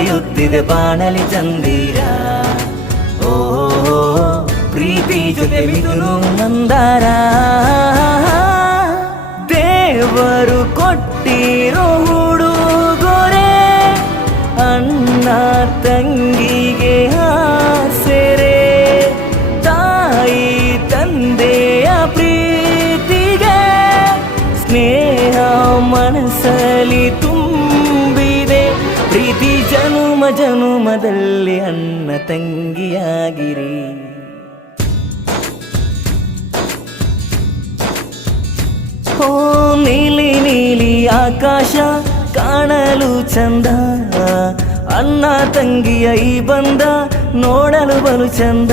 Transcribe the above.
ಹೊಳೆಯುತ್ತಿದೆ ಬಾಣಲಿ ಚಂದೀರ. ಓ ಪ್ರೀತಿ ಜೊತೆ ಮಿಥುನು ನಂದಾರ. ದೇವರು ಕೊಟ್ಟಿರೋ ಹುಡುಗೊರೆ ಅಣ್ಣ ತಂಗಿಗೆ ಆಸೆರೆ. ತಾಯಿ ತಂದೆಯ ಪ್ರೀತಿಗೆ ಸ್ನೇಹ ಮನಸ್ಸಲ್ಲಿ ತುಂಬಿದೆ ಪ್ರೀತಿ ಜನುಮ ಜನುಮದಲ್ಲಿ ಅಣ್ಣ ತಂಗಿಯಾಗಿರಿ. ಓ ನೀಲಿ ನೀಲಿ ಆಕಾಶ ಕಾಣಲು ಚಂದ. ಅಣ್ಣ ತಂಗಿಯ ಈ ಬಂದ ನೋಡಲು ಬಲು ಚಂದ.